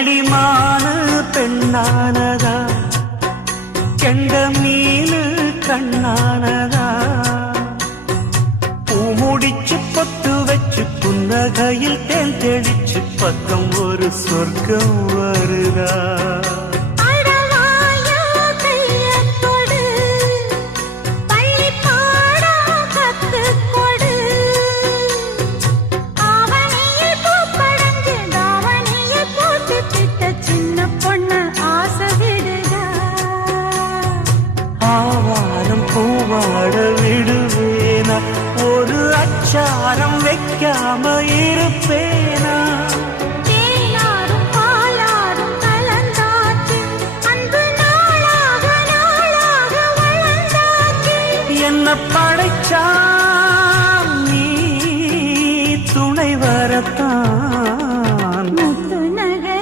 புள்ளிமானு பெண்ணானதா, கெண்ட மீனு கண்ணானதா, பூமுடிச்சு பொட்டு வச்சு புன்னகையில் தேன் தெளிச்சு பக்கம் ஒரு சொர்க்கம் வருதா. பூவாட விடுவேனா ஒரு அச்சாரம் வைக்காம